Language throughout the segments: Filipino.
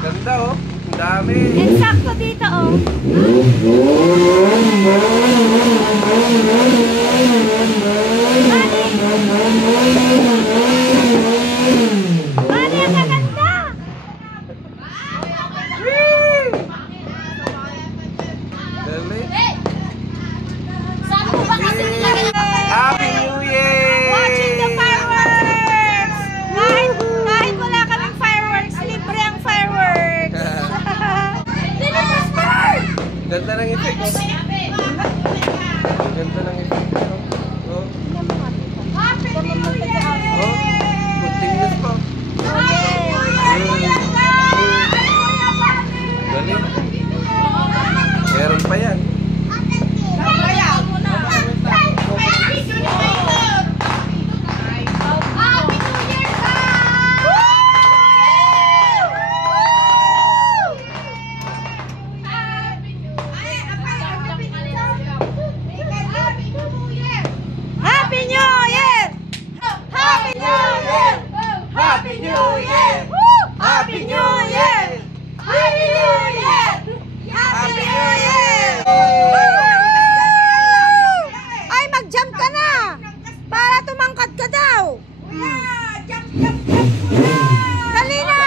Ganda oh, ang dami. Eksakto dito oh. Mali ang gaganda. Dali. Saan mo ba kasi nilagay? Happy New Year! Watching the fireworks! Kahit wala kaming fireworks, libre ang fireworks! Ganda ng effect oh. Ganda ng effect oh. Oh. Happy New Year! Oh. Continuous pa. Dali. Meron pa yan. Ay, mag-jump ka na! Para tumangkad ka daw! Dali na!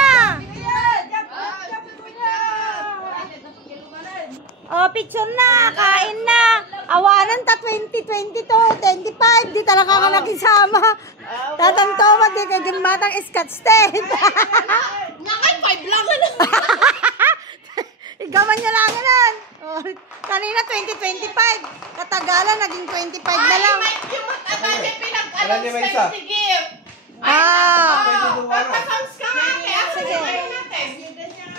Oh, picture na! Kain na! Awanan ta 2022, 25, di talaga ka nakisama. Tatantawa, di ka gimatang scotch tape. Nakay 5 lang. Igaman nyo lang yan. Oh, kanina 2025. Katagalan, naging 25 na lang. Alam niyo may isa? Pagka-sounds ka nga. Kaya sige.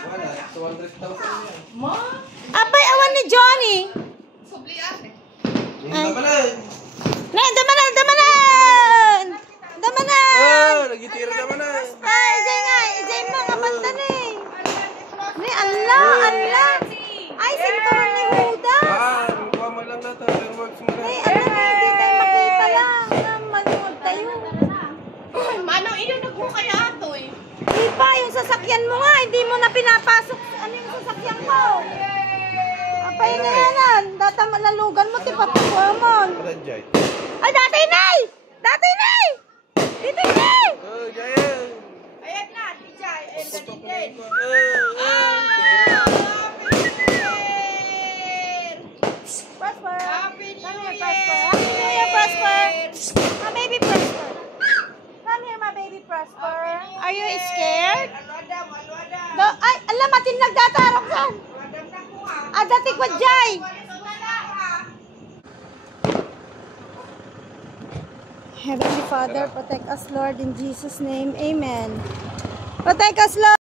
Wala, 200,000 yan. Abay, awan ni Johnny. Subli ate. Hindi naman na. Damanan! Damanan! Damanan! Oh, nagitira naman na. Ay, Ijay nga. Ijay mo, kapanta na eh. Ni, Allah! Ay, sintor ni Huda. Kuha mo lang natin. Fireworks mo na. Ay, hindi tayo makita lang. Manood tayo. Manong iyo nagmukaya ato eh. Di pa, yung sasakyan mo nga, hindi mo na pinapasok. Ano yung sasakyan mo? Apay na yanan. Data malalugan mo, tipapakuhamon. Radjay. Ay, dati nay! Dati nay! Dito nay! Oh, Jayan. Ayan na, Tijay. Ayan na, Putok Tijay. na ito. Prosper! Happy New Come here, Year! Prosper! Happy New Year, Prosper! My baby Prosper! Come here, my baby Prosper! Are you scared? Alwadam, alwadam. Ay, alam, matin nagdatarok saan? Alwadam na ko ah. Adati ko jay! Heavenly Father, protect us, Lord, in Jesus' name. Amen. Protect us, Lord.